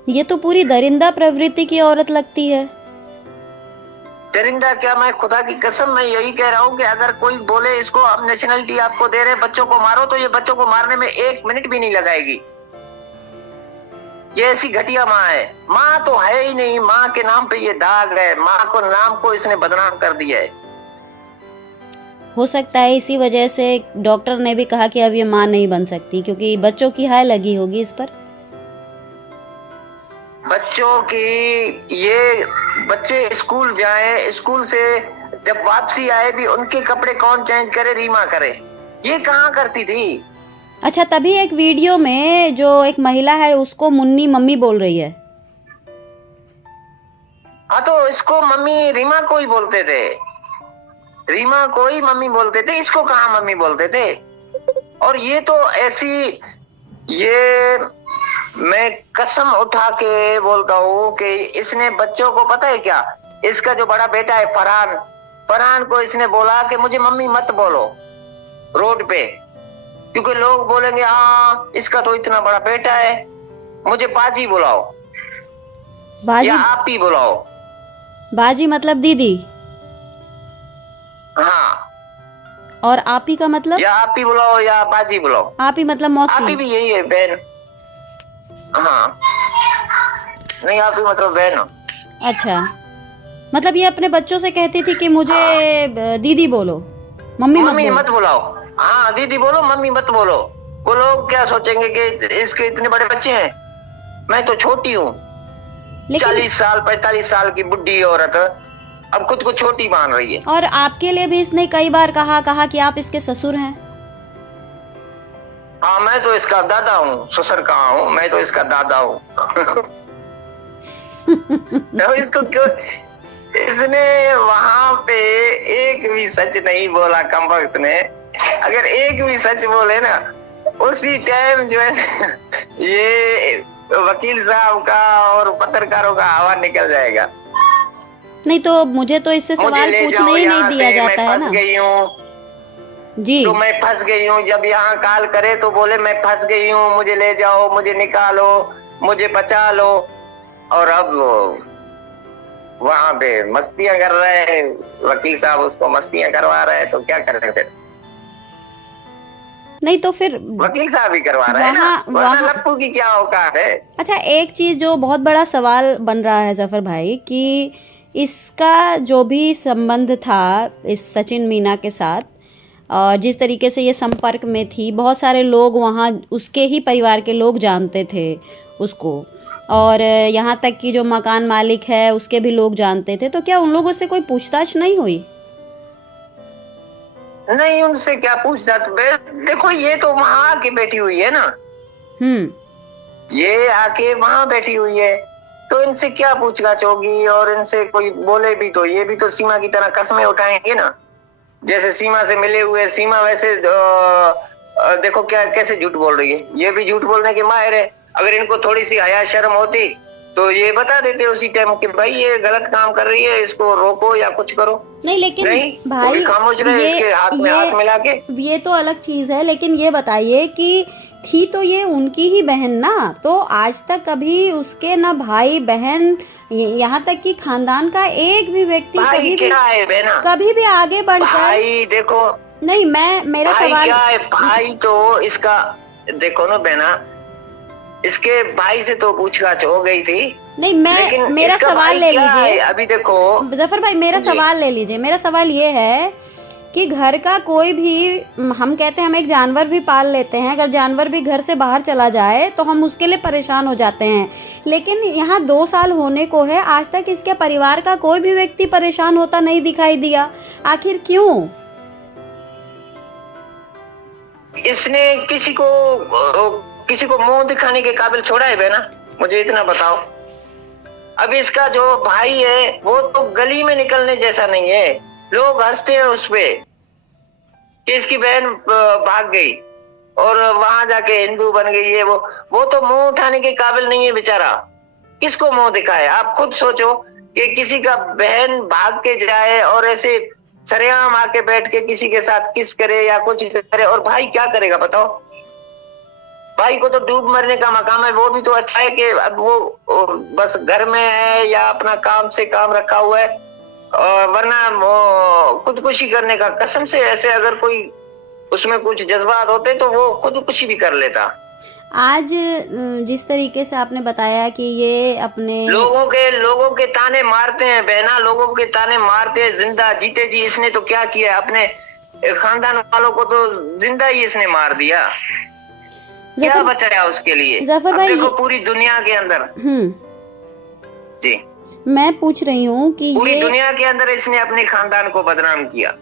ये तो पूरी दरिंदा प्रवृत्ति की औरत लगती है। दरिंदा क्या, मैं खुदा की कसम मैं यही कह रहा हूँ कि अगर कोई बोले इसको हम नेशनलिटी आपको दे रहे बच्चों को मारो, तो ये बच्चों को मारने में 1 मिनट भी नहीं लगाएगी। ये ऐसी घटिया माँ है। माँ तो है ही नहीं, माँ के नाम पे ये दाग है, माँ को नाम को इसने बदनाम कर दिया है। हो सकता है इसी वजह से डॉक्टर ने भी कहा कि अब ये माँ नहीं बन सकती, क्योंकि बच्चों की हाय लगी होगी इस पर। बच्चों की, ये बच्चे स्कूल जाए, स्कूल से जब वापसी आए भी उनके कपड़े कौन चेंज करे? रीमा करे। ये कहाँ करती थी? अच्छा, तभी एक वीडियो में जो एक महिला है उसको मुन्नी मम्मी बोल रही है। हाँ, तो इसको मम्मी रीमा को ही बोलते थे, रीमा को ही मम्मी बोलते थे, इसको कहाँ मम्मी बोलते थे। और ये तो ऐसी, ये मैं कसम उठा के बोलता हूँ कि इसने बच्चों को, पता है क्या, इसका जो बड़ा बेटा है फरहान को इसने बोला कि मुझे मम्मी मत बोलो रोड पे, क्योंकि लोग बोलेंगे हाँ इसका तो इतना बड़ा बेटा है, मुझे बाजी बुलाओ, बाजी या आप ही बुलाओ। बाजी मतलब दीदी? हाँ। और आप ही का मतलब? या आप ही बुलाओ या बाजी बुलाओ। आप ही मतलब मौसी? आप ही भी यही है, बहन। हाँ, नहीं आप ही मतलब बहन हो। अच्छा, मतलब ये अपने बच्चों से कहती थी कि मुझे दीदी बोलो, मम्मी मत बुलाओ। हाँ, दीदी बोलो, मम्मी मत बोलो। वो लोग क्या सोचेंगे कि इसके इतने बड़े बच्चे हैं, मैं तो छोटी हूँ। 40 साल 45 साल की बुढ़ी औरत अब खुद को छोटी मान रही है। और आपके लिए भी इसने कई बार कहा कि आप इसके ससुर हैं। हाँ, मैं तो इसका दादा हूँ, ससुर कहाँ हूँ, मैं तो इसका दादा हूँ। इसको क्यों, इसने वहां पे एक भी सच नहीं बोला कमबख्त ने। अगर एक भी सच बोले ना, उसी टाइम जो है ये वकील साहब का और पत्रकारों का हवा निकल जाएगा। नहीं तो मुझे तो इससे सवाल पूछने ही नहीं दिया जाता है ना। मैं फंस गई हूँ जी, तो मैं फंस गई हूँ। जब यहाँ कॉल करे तो बोले मैं फंस गई हूँ, मुझे ले जाओ, मुझे निकालो, मुझे बचा लो। और अब वहां पे मस्तियां कर रहे हैं, वकील साहब उसको मस्तियां करवा रहे हैं, तो क्या कर रहे फिर? नहीं तो फिर वकील साहब ही करवा रहे हैं ना, वरना लप्पू की क्या औकात है। अच्छा, एक चीज जो बहुत बड़ा सवाल बन रहा है जफर भाई, कि इसका जो भी संबंध था इस सचिन मीना के साथ, जिस तरीके से ये संपर्क में थी, बहुत सारे लोग वहाँ, उसके ही परिवार के लोग जानते थे उसको, और यहाँ तक कि जो मकान मालिक है उसके भी लोग जानते थे। तो क्या उन लोगों से कोई पूछताछ नहीं हुई? नहीं, उनसे क्या पूछताछ? देखो, ये तो वहाँ आके बैठी हुई है ना, ये आके वहाँ बैठी हुई है, तो इनसे क्या पूछताछ होगी? और इनसे कोई बोले भी तो ये भी तो सीमा की तरह कसमें उठाएंगे ना। जैसे सीमा से मिले हुए, सीमा वैसे देखो क्या कैसे झूठ बोल रही है, ये भी झूठ बोलने के माहिर है। अगर इनको थोड़ी सी हया शर्म होती तो ये बता देते उसी टाइम कि भाई ये गलत काम कर रही है, इसको रोको या कुछ करो। नहीं लेकिन नहीं, भाई खामोश रहे, इसके हाथ में हाथ मिला के। ये तो अलग चीज है, लेकिन ये बताइए कि थी तो ये उनकी ही बहन ना, तो आज तक कभी उसके ना भाई बहन यहाँ तक कि खानदान का एक भी व्यक्ति कभी भी कभी भी आगे बढ़कर भाई देखो नहीं, मेरा सवाल क्या है, भाई तो इसका देखो ना बहना, इसके भाई से तो पूछताछ हो गई थी। नहीं, मेरा सवाल ले लीजिए। अभी देखो जफर भाई, मेरा सवाल ले लीजिए। मेरा सवाल ये है कि घर का कोई भी, हम कहते हैं हम एक जानवर भी पाल लेते हैं, अगर जानवर भी घर से बाहर चला जाए तो हम उसके लिए परेशान हो जाते हैं, लेकिन यहाँ 2 साल होने को है, आज तक इसके परिवार का कोई भी व्यक्ति परेशान होता नहीं दिखाई दिया। आखिर क्यों? इसने किसी को मुंह दिखाने के काबिल छोड़ा है बहना, मुझे इतना बताओ। अब इसका जो भाई है वो तो गली में निकलने जैसा नहीं है, लोग हंसते हैं उस पे कि इसकी बहन भाग गई और वहां जाके हिंदू बन गई है। वो तो मुंह उठाने के काबिल नहीं है बेचारा, किसको मुंह दिखाए? आप खुद सोचो कि किसी का बहन भाग के जाए और ऐसे सरेआम आके बैठ के किसी के साथ किस करे या कुछ करे, और भाई क्या करेगा बताओ? भाई को तो डूब मरने का मकाम है। वो भी तो अच्छा है कि अब वो बस घर में है या अपना काम से काम रखा हुआ है, वरना वो खुदकुशी करने का, कसम से ऐसे अगर कोई उसमें कुछ जज्बात होते तो वो खुदकुशी भी कर लेता। आज जिस तरीके से आपने बताया कि ये अपने लोगों के ताने मारते हैं बहना, लोगों के ताने मारते हैं जिंदा जीते जी। इसने तो क्या किया, अपने खानदान वालों को तो जिंदा ही इसने मार दिया, क्या बचाया उसके लिए? जफर भाई देखो पूरी दुनिया के अंदर जी, मैं पूछ रही हूँ कि पूरी दुनिया के अंदर इसने अपने खानदान को बदनाम किया।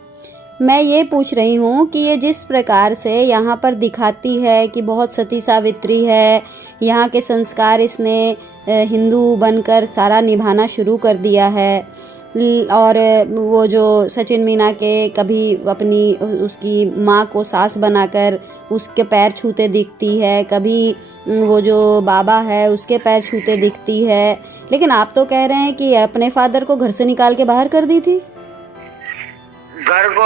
मैं ये पूछ रही हूँ कि ये जिस प्रकार से यहाँ पर दिखाती है कि बहुत सती सावित्री है, यहाँ के संस्कार इसने हिंदू बनकर सारा निभाना शुरू कर दिया है, और वो जो सचिन मीना के कभी अपनी उसकी माँ को सास बनाकर उसके पैर छूते दिखती है, कभी वो जो बाबा है उसके पैर छूते दिखती है, लेकिन आप तो कह रहे हैं कि अपने फादर को घर से निकाल के बाहर कर दी थी। घर को,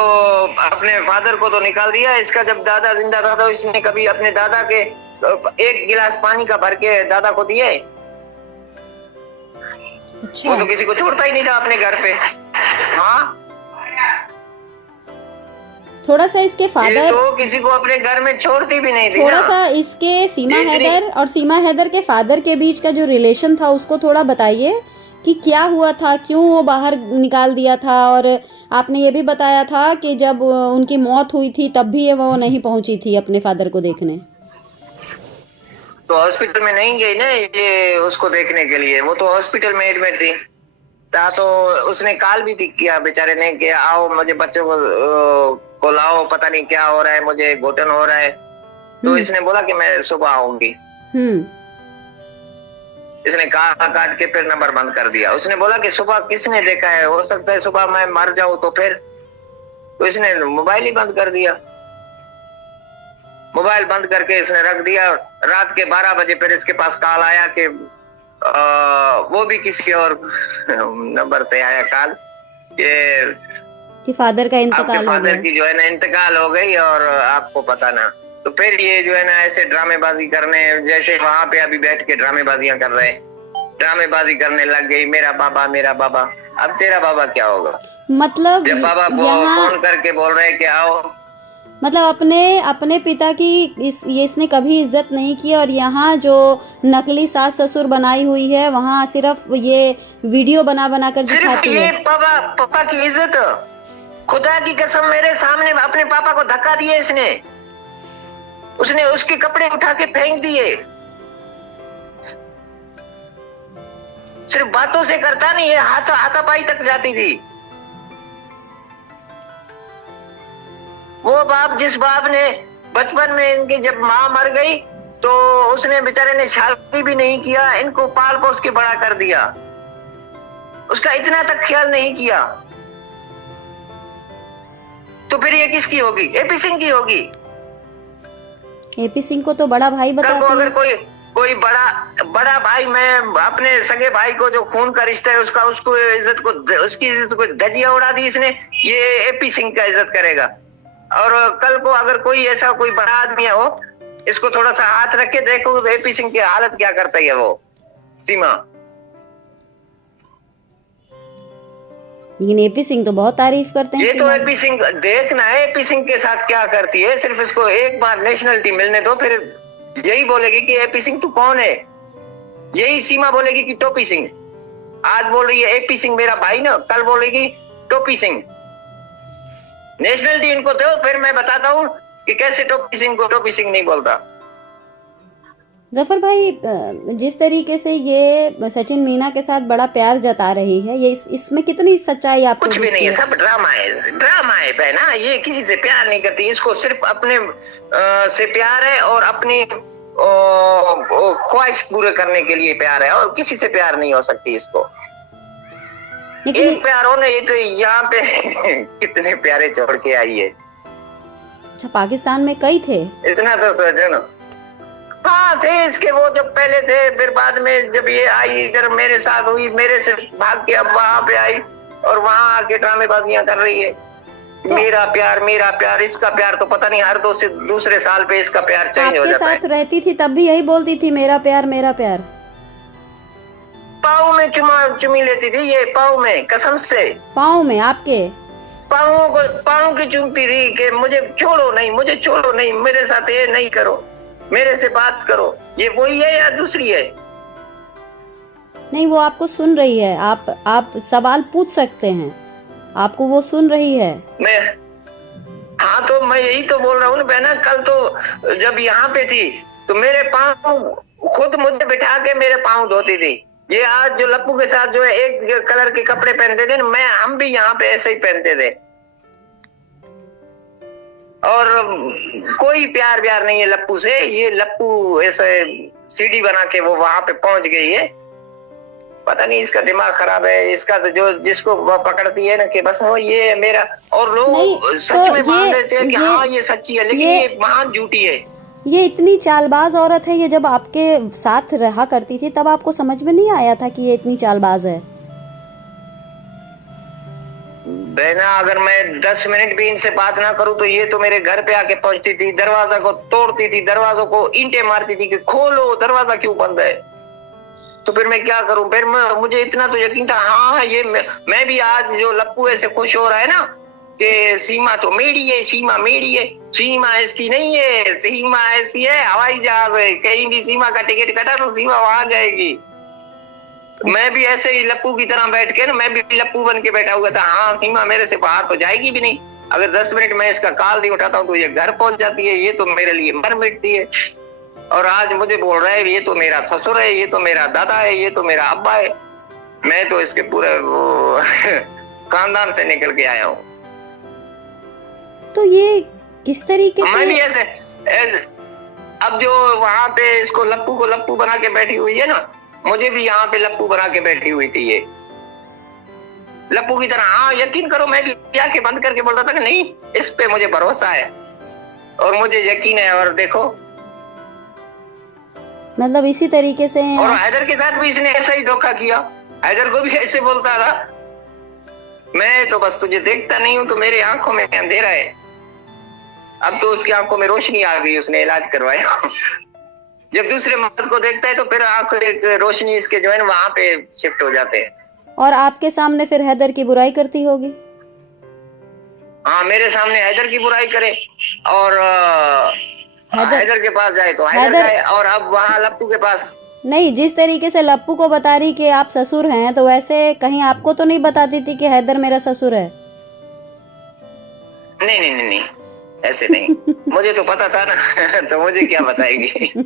अपने फादर को तो निकाल दिया। इसका जब दादा जिंदा था तो इसने कभी अपने दादा के 1 गिलास पानी का भर के दादा को दिए? अच्छा। वो तो किसी को छोड़ता ही नहीं था अपने घर पे। हाँ, थोड़ा सा इसके फादर तो किसी को अपने घर में छोड़ती भी नहीं थी। थोड़ा सा इसके सीमा हैदर और सीमा हैदर के फादर के बीच का जो रिलेशन था उसको थोड़ा बताइए कि क्या हुआ था, क्यों वो बाहर निकाल दिया था। और आपने ये भी बताया था कि जब उनकी मौत हुई थी तब भी वो नहीं पहुंची थी अपने फादर को देखने। तो हॉस्पिटल में नहीं गई ना ये उसको देखने के लिए, वो तो हॉस्पिटल में एडमिट थी। तो उसने कॉल भी किया बेचारे ने कि आओ मुझे बच्चों को लाओ, पता नहीं क्या हो रहा है, मुझे घुटन हो रहा है। तो इसने बोला कि मैं सुबह आऊंगी। इसने काट के फिर नंबर बंद कर दिया। उसने बोला कि सुबह किसने देखा है, हो सकता है सुबह मैं मर जाऊं तो फिर। तो इसने मोबाइल ही बंद कर दिया। मोबाइल बंद करके इसने रख दिया। रात के 12 बजे फिर इसके पास कॉल आया कि वो भी किसी और नंबर से आया कॉल कि फादर का इंतकाल हो गया, फादर की जो है ना इंतकाल हो गई और आपको पता ना। तो फिर ये जो है ना ऐसे ड्रामेबाजी करने, जैसे वहां पे अभी बैठ के ड्रामेबाजियां कर रहे हैं, ड्रामेबाजी करने लग गई, मेरा बाबा मेरा बाबा। अब तेरा बाबा क्या होगा? मतलब जब बाबा फोन करके बोल रहे हैं कि आओ, मतलब अपने पिता की इसने कभी इज्जत नहीं की, और यहाँ जो नकली सास ससुर बनाई हुई है वहाँ सिर्फ ये वीडियो बना कर दिखाती है। पापा की इज्जत, खुदा की कसम मेरे सामने अपने पापा को धक्का दिए इसने, उसने उसके कपड़े उठा के फेंक दिए। सिर्फ बातों से करता नहीं है, हाथापाई तक जाती थी। वो बाप, जिस बाप ने बचपन में इनकी जब माँ मर गई तो उसने बेचारे ने शादी भी नहीं किया, इनको पाल पोस के बड़ा कर दिया, उसका इतना तक ख्याल नहीं किया। तो फिर ये किसकी होगी? एपी सिंह की होगी। एपी सिंह को तो बड़ा भाई बताते हैं। अगर कोई कोई बड़ा भाई, मैं अपने सगे भाई को जो खून का रिश्ता है उसका उसकी इज्जत को धज्जियां उड़ा दी इसने, ये एपी सिंह का इज्जत करेगा। और कल को अगर कोई ऐसा कोई बड़ा आदमी है वो, इसको थोड़ा सा हाथ रख के देखो एपी सिंह की हालत क्या करता है वो सीमा। लेकिन एपी सिंह तो बहुत तारीफ करते हैं। ये तो एपी सिंह देखना है एपी सिंह के साथ क्या करती है। सिर्फ इसको एक बार नेशनलिटी मिलने दो, फिर यही बोलेगी कि एपी सिंह तू कौन है। यही सीमा बोलेगी कि टोपी सिंह। आज बोल रही है एपी सिंह मेरा भाई ना, कल बोलेगी टोपी सिंह। नेशनलिटी इनको दो, फिर मैं बताता हूँ कि कैसे टोपी सिंह को टोपी सिंह नहीं बोलता। जफर भाई, जिस तरीके से ये सचिन मीना के साथ बड़ा प्यार जता रही है, ये इसमें कितनी सच्चाई आपको? कुछ भी नहीं है, सब ड्रामा है बहना। ये किसी से प्यार नहीं करती, इसको सिर्फ अपने से प्यार है और अपनी ख्वाहिश पूरे करने के लिए प्यार है, और किसी से प्यार नहीं हो सकती इसको। एक प्यार हो ना, ये तो यहाँ पे कितने प्यारे छोड़ के आई है। अच्छा, पाकिस्तान में कई थे, इतना तो सोचो ना। हाँ थे इसके, वो जब पहले थे, फिर बाद में जब ये आई इधर मेरे साथ हुई, मेरे से भाग के अब वहां पे आई और वहां आके ड्रामेबाजियां कर रही है। तो मेरा प्यार, इसका प्यार तो पता नहीं हर दूसरे साल पे इसका प्यार चेंज हो जाता है। आपके साथ रहती थी तब भी यही बोलती थी मेरा प्यार मेरा प्यार। पाँव में चुमी लेती थी ये, पाँव में, कसम से। पाँव में आपके पाँव की चूमती रही कि मुझे छोड़ो नहीं, मेरे साथ ये नहीं करो, मेरे से बात करो। ये वही है या दूसरी है? नहीं, वो आपको सुन रही है। आप सवाल पूछ सकते हैं, आपको वो सुन रही है। हाँ तो मैं यही तो बोल रहा हूँ ना बहना। कल तो जब यहाँ पे थी तो मेरे पाँव खुद मुझे बिठा के मेरे पाँव धोती थी। ये आज जो लप्पू के साथ जो है एक कलर के कपड़े पहनते थे, हम भी यहाँ पे ऐसे ही पहनते थे। और कोई प्यार नहीं है लप्पू से। ये लप्पू ऐसे सीढ़ी बना के वो वहां पे पहुंच गई है। पता नहीं इसका दिमाग खराब है। इसका तो जो जिसको पकड़ती है ना कि बस वो ये है मेरा, और लोग सच में मान लेते हैं कि हाँ ये सच्ची है, लेकिन ये महान झूठी है। ये इतनी चालबाज औरत है। ये जब आपके साथ रहा करती थी तब आपको समझ में नहीं आया था कि ये इतनी चालबाज है? बहना अगर मैं 10 मिनट भी इनसे बात ना करूं तो ये तो मेरे घर पे आके पहुंचती थी, दरवाजा को तोड़ती थी, दरवाजों को ईंटें मारती थी कि खोलो, दरवाजा क्यों बंद है। तो फिर मैं क्या करूं? फिर मुझे इतना तो यकीन था, हाँ ये मैं भी आज जो लप्पू ऐसे खुश हो रहा है ना कि सीमा तो मेरी है, सीमा मेरी है। सीमा इसकी नहीं है, सीमा ऐसी है हवाई जहाज है, कहीं भी सीमा का टिकट कटा तो सीमा वहां जाएगी। मैं भी ऐसे ही लप्पू की तरह बैठ के ना, मैं भी लप्पू बन के बैठा हुआ था। हाँ सीमा मेरे से बाहर तो जाएगी भी नहीं। अगर 10 मिनट में इसका कॉल नहीं उठाता हूँ तो ये घर पहुंच जाती है। ये तो मेरे लिए मर मिटती है। और आज मुझे बोल रहा है ये तो मेरा ससुर है, ये तो मेरा दादा है, ये तो मेरा अब्बा है। मैं तो इसके पूरे वो खानदान से निकल के आया हूँ। तो ये किस तरीके से? मैं भी ऐसे अब जो वहां पे इसको लप्पू को लप्पू बना के बैठी हुई है ना, मुझे भी यहाँ पे लप्पू बना के बैठी हुई थी ये लप्पू की तरह। हाँ यकीन करो, मैं भी आंखें बंद करके बोलता था कि नहीं इस पे मुझे भरोसा है और मुझे यकीन है। और देखो, मतलब इसी तरीके से। और हैदर के साथ भी इसने ऐसा ही धोखा किया। हैदर को भी ऐसे बोलता था, मैं तो बस तुझे देखता नहीं हूं तो मेरे आंखों में अंधेरा है। अब तो उसकी आंखों में रोशनी आ गई, उसने इलाज करवाया। जब दूसरे मर्द को देखता है तो फिर आंखों एक रोशनी इसके जो है ना वहां पे शिफ्ट हो जाते हैं। और आपके सामने फिर हैदर की बुराई करती होगी? हाँ मेरे सामने हैदर की बुराई करे और हैदर के पास जाए तो हैदर जाए, और अब वहाँ लप्पू के पास नहीं। जिस तरीके से लप्पू को बता रही कि आप ससुर हैं, तो वैसे कहीं आपको तो नहीं बताती थी कि हैदर मेरा ससुर है? नहीं ऐसे नहीं। मुझे तो पता था ना तो मुझे क्या बताएगी।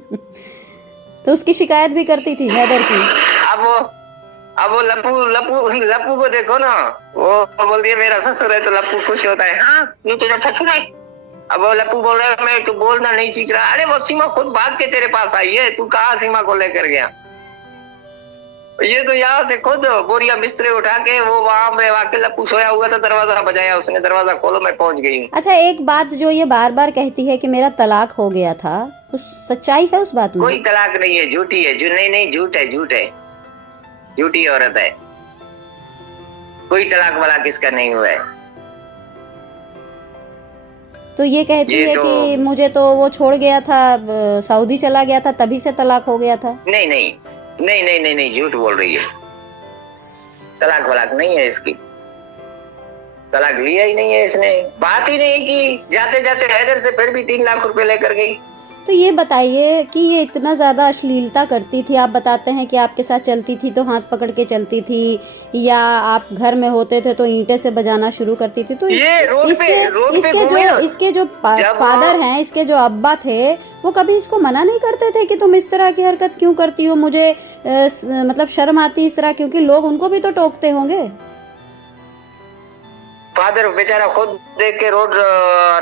तो उसकी शिकायत भी करती थी हैदर की? अब वो लप्पू को देखो ना, वो बोलती है मेरा ससुर है तो लप्पू खुश होता है। हाँ ये तेरा ससुर है। अब वो लप्पू बोल रहा है मैं तो बोलना नहीं सीख रहा। अरे वो सीमा खुद भाग के तेरे पास आई है, तू कहाँ सीमा को लेकर गया? ये तो यहाँ से खुद बोरिया बिस्तरे उठा के वो वहां पे वाकई लप्पू सोया हुआ था, दरवाजा बजाया उसने, दरवाजा खोलो मैं पहुंच गई हूँ। अच्छा, एक बात जो ये बार बार कहती है कि मेरा तलाक हो गया था, उस सच्चाई है उस बात में? कोई तलाक नहीं है, झूठी है, नहीं झूठ है, झूठी औरत है। कोई तलाक वाला किसका नहीं हुआ है। तो ये कहती है कि मुझे तो वो छोड़ गया था, सऊदी चला गया था, तभी से तलाक हो गया था। नहीं, झूठ बोल रही है। तलाक वलाक नहीं है इसकी, तलाक लिया ही नहीं है इसने, बात ही नहीं की। जाते जाते हैदर से फिर भी 3 लाख रुपए लेकर गई। तो ये बताइए कि ये इतना ज्यादा अश्लीलता करती थी, आप बताते हैं कि आपके साथ चलती थी तो हाथ पकड़ के चलती थी, या आप घर में होते थे तो ईंटे से बजाना शुरू करती थी। तो इसके जो फादर हैं, इसके जो अब्बा थे, वो कभी इसको मना नहीं करते थे कि तुम इस तरह की हरकत क्यों करती हो, मुझे मतलब शर्म आती इस तरह, क्योंकि लोग उनको भी तो टोकते होंगे। फादर बेचारा खुद देख के रोड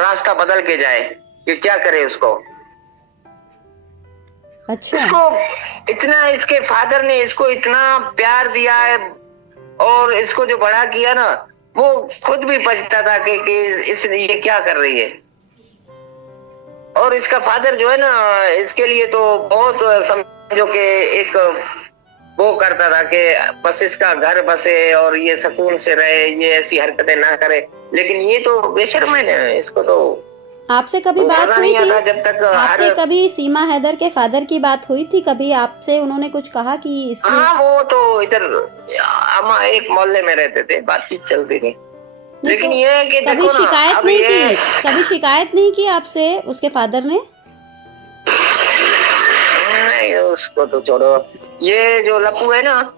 रास्ता बदल के जाए कि क्या करे उसको। अच्छा, इसके फादर ने इसको इतना प्यार दिया है और इसको जो बड़ा किया ना, वो खुद भी पछता था कि ये क्या कर रही है। और इसका फादर जो है ना, इसके लिए तो बहुत समझो कि एक वो करता था कि बस इसका घर बसे और ये सुकून से रहे, ये ऐसी हरकतें ना करे। लेकिन ये तो बेशर्म है ना, इसको तो आपसे कभी बात हुई थी? जब तक आपसे कभी सीमा हैदर के फादर की बात हुई थी कभी आपसे? उन्होंने कुछ कहा कि इसकी... हाँ, वो तो इधर हम एक मोहल्ले में रहते थे, बातचीत चलती थी। लेकिन तो ये है कि कभी शिकायत नहीं की? कभी शिकायत नहीं की आपसे उसके फादर ने? नहीं, उसको तो छोड़ो। ये जो लप्पू है ना,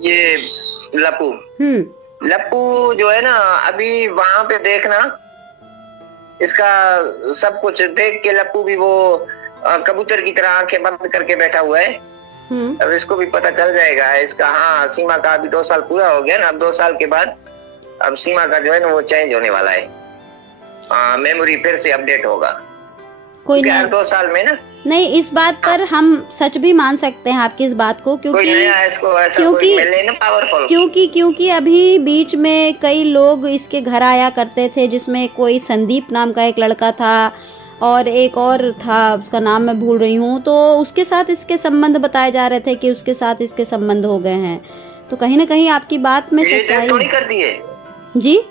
ये लप्पू जो है ना, अभी वहां पे देखना, इसका सब कुछ देख के लप्पू भी वो कबूतर की तरह आंखें बंद करके बैठा हुआ है। अब इसको भी पता चल जाएगा इसका। हाँ, सीमा का अभी 2 साल पूरा हो गया ना, अब 2 साल के बाद अब सीमा का जो है ना वो चेंज होने वाला है। मेमोरी फिर से अपडेट होगा कोई नहीं, 2 साल में ना। नहीं, इस बात पर हम सच भी मान सकते हैं आपकी इस बात को, क्योंकि अभी बीच में कई लोग इसके घर आया करते थे, जिसमें कोई संदीप नाम का एक लड़का था और एक और था, उसका नाम मैं भूल रही हूँ। तो उसके साथ इसके संबंध बताए जा रहे थे कि उसके साथ इसके संबंध हो गए हैं। तो कहीं ना कहीं आपकी बात में सच्चाई थोड़ी करती है जी,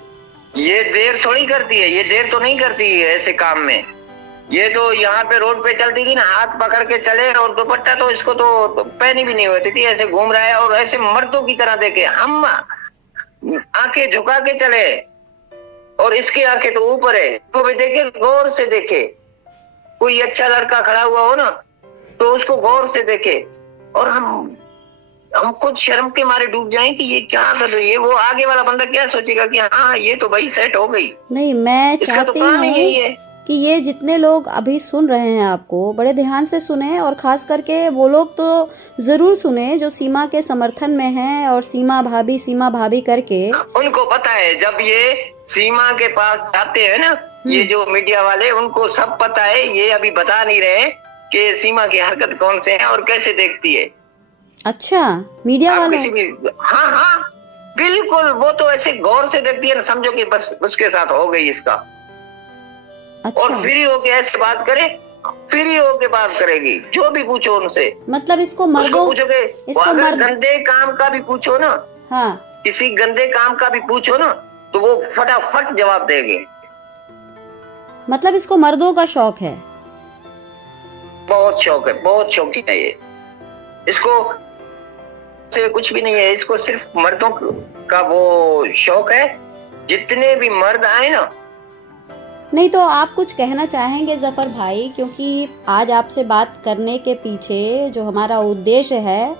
ये देर थोड़ी करती है, ये देर तो नहीं करती है ऐसे काम में। ये तो यहाँ पे रोड पे चलती थी ना, हाथ पकड़ के चले, और दुपट्टा तो इसको तो पहनी भी नहीं होती थी, ऐसे घूम रहा है और ऐसे मर्दों की तरह देखे। हम आंखें झुका के चले और इसकी आंखें तो ऊपर है, तो भी देखे, गौर से देखे। कोई अच्छा लड़का खड़ा हुआ हो ना तो उसको गौर से देखे, और हम खुद शर्म के मारे डूब जाएं कि ये क्या कर रही है। वो आगे वाला बंदा क्या सोचेगा कि हाँ, ये तो भाई सेट हो गई। नहीं, मैं चाहती हूँ कि ये जितने लोग अभी सुन रहे हैं आपको, बड़े ध्यान से सुने, और खास करके वो लोग तो जरूर सुने जो सीमा के समर्थन में हैं और सीमा भाभी करके। उनको पता है, जब ये सीमा के पास जाते हैं ना, ये जो मीडिया वाले, उनको सब पता है। ये अभी बता नहीं रहे कि सीमा की हरकत कौन से है और कैसे देखती है। अच्छा, मीडिया वाले? हाँ, बिल्कुल। वो तो ऐसे गौर से देखती है ना, समझो कि बस उसके साथ हो गई इसका। अच्छा। और फ्री होके ऐसे बात करे, फ्री होके बात करेगी, जो भी पूछो उनसे। मतलब इसको पूछोगे, अगर गंदे काम का भी पूछो ना, हाँ, किसी गंदे काम का भी पूछो ना, तो वो फटाफट जवाब देगी। मतलब इसको मर्दों का शौक है, बहुत शौक है, बहुत शौकी है ये। इसको से कुछ भी नहीं है, इसको सिर्फ मर्दों का वो शौक है। जितने भी मर्द आए ना। नहीं तो आप कुछ कहना चाहेंगे जफर भाई? क्योंकि आज आपसे बात करने के पीछे जो हमारा उद्देश्य है,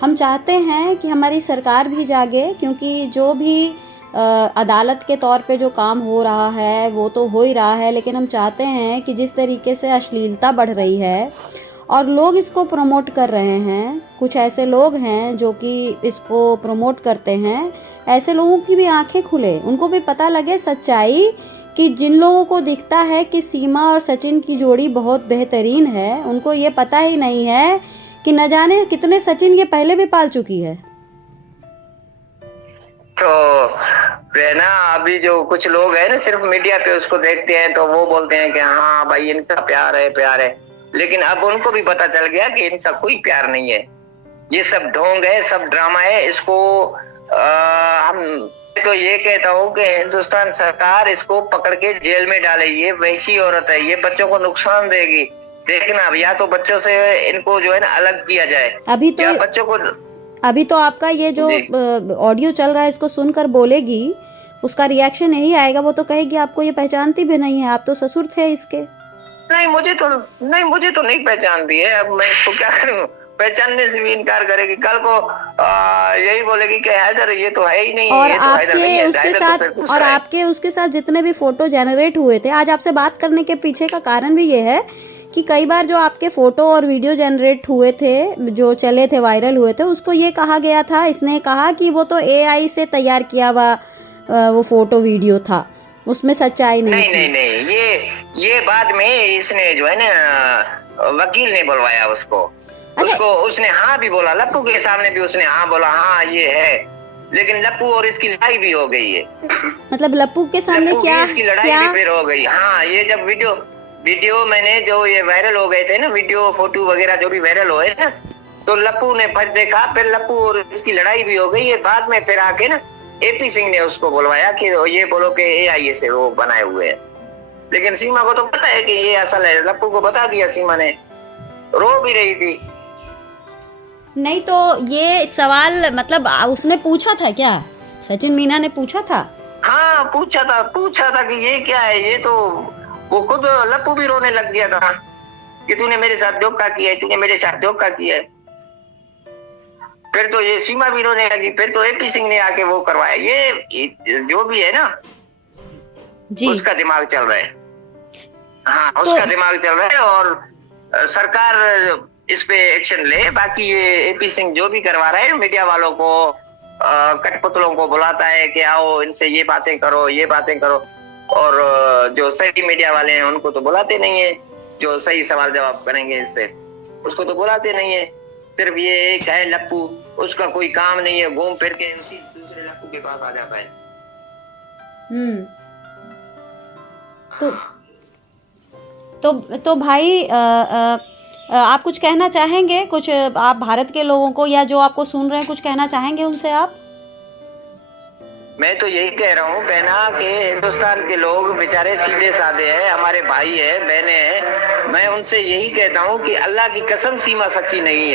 हम चाहते हैं कि हमारी सरकार भी जागे, क्योंकि जो भी अदालत के तौर पे जो काम हो रहा है वो तो हो ही रहा है, लेकिन हम चाहते हैं कि जिस तरीके से अश्लीलता बढ़ रही है और लोग इसको प्रमोट कर रहे हैं, कुछ ऐसे लोग हैं जो कि इसको प्रमोट करते हैं, ऐसे लोगों की भी आंखें खुले, उनको भी पता लगे सच्चाई, कि जिन लोगों को दिखता है कि सीमा और सचिन की जोड़ी बहुत बेहतरीन है, उनको ये पता ही नहीं है कि न जाने कितने सचिन ये पहले भी पाल चुकी है। तो ना अभी जो कुछ लोग हैं ना सिर्फ मीडिया पे उसको देखते हैं तो वो बोलते हैं कि हाँ भाई इनका प्यार है, लेकिन अब उनको भी पता चल गया कि इनका कोई प्यार नहीं है, ये सब ढोंग है, सब ड्रामा है। इसको हम तो ये कहता हूँ कि हिंदुस्तान सरकार इसको पकड़ के जेल में डाले, ये वैसी औरत है, ये बच्चों को नुकसान देगी। देखना अब या तो बच्चों से इनको जो है ना अलग किया जाए, अभी तो आपका ये जो ऑडियो चल रहा है इसको सुनकर बोलेगी, उसका रिएक्शन यही आएगा, वो तो कहेगी आपको ये पहचानती भी नहीं है, आप तो ससुर थे इसके। नहीं मुझे तो नहीं पहचानती है। अब मैं इसको क्या करूं, पहचानने से भी इनकार करेगी, कल को यही बोलेगी कि हैदर ये तो है ही नहीं। और ये तो आपके उसके साथ और आपके उसके साथ जितने भी फोटो जनरेट हुए थे, आज आपसे बात करने के पीछे का कारण भी ये है कि कई बार जो आपके फोटो और वीडियो जनरेट हुए थे, जो चले थे, वायरल हुए थे, उसको ये कहा गया था, इसने कहा कि वो तो AI से तैयार किया हुआ वो फोटो वीडियो था, उसमें सच्चाई नहीं थी। नहीं ये बाद में इसने जो है ना वकील ने बुलवाया उसको। उसने हाँ भी बोला, लप्पू के सामने भी उसने हाँ बोला, हाँ ये है, लेकिन लप्पू और इसकी लड़ाई भी हो गई है। मतलब लप्पू के सामने क्या इसकी लड़ाई भी फिर हो गई। हाँ ये जब वीडियो मैंने जो ये वायरल हो गए थे ना, वीडियो फोटो वगैरह जो भी वायरल हुए ना, तो लप्पू ने फिर देखा, फिर लप्पू और इसकी लड़ाई भी हो गई है। बाद में फिर आके ना AP सिंह ने उसको बुलवाया कि ये बोलो कि AI से वो बनाए हुए हैं, लेकिन सीमा को तो पता है कि ये असल है। लप्पू को बता दिया, सीमा ने रो भी रही थी। नहीं तो ये सवाल मतलब उसने पूछा था क्या, सचिन मीना ने पूछा था? हाँ पूछा था कि ये क्या है, ये तो वो खुद लप्पू भी रोने लग गया था कि तूने मेरे साथ धोखा किया है, तूने मेरे साथ धोखा किया है। फिर तो ये सीमा भी रोने लगी, फिर तो AP सिंह ने आके वो करवाया। ये जो भी है ना जी, उसका दिमाग चल रहा है। हाँ उसका दिमाग चल रहा है और सरकार इस पे एक्शन ले। बाकी ये AP सिंह जो भी करवा रहा है, मीडिया वालों को कठपुतलों को बुलाता है कि आओ इनसे ये बातें करो, और जो सही मीडिया वाले हैं उनको तो बुलाते नहीं है, जो सही सवाल जवाब करेंगे इससे उसको तो बुलाते नहीं है। सिर्फ ये एक है लप्पू, उसका कोई काम नहीं है, घूम फिर के उसी दूसरे लप्पू के पास आ जाता है। तो भाई आप कुछ कहना चाहेंगे, कुछ आप भारत के लोगों को या जो आपको सुन रहे हैं कुछ कहना चाहेंगे उनसे आप? मैं तो यही कह रहा हूँ बहना कि हिंदुस्तान के लोग बेचारे सीधे साधे हैं, हमारे भाई है, बहने हैं। मैं उनसे यही कहता हूँ कि अल्लाह की कसम सीमा सच्ची नहीं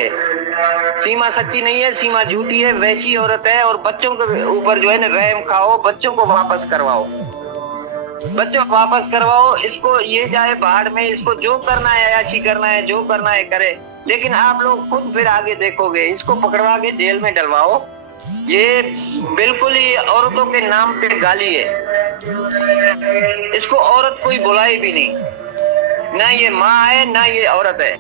है, सीमा झूठी है, वैसी औरत है। और बच्चों के ऊपर जो है ना रहम खाओ, बच्चों को वापस करवाओ, इसको ये जाए बाहर में, इसको जो करना है अयाशी करना है, जो करना है करे, लेकिन आप लोग खुद फिर आगे देखोगे। इसको पकड़वा के जेल में डलवाओ, ये बिल्कुल ही औरतों के नाम पे गाली है। इसको औरत कोई बुलाई भी नहीं, ना ये माँ है ना ये औरत है।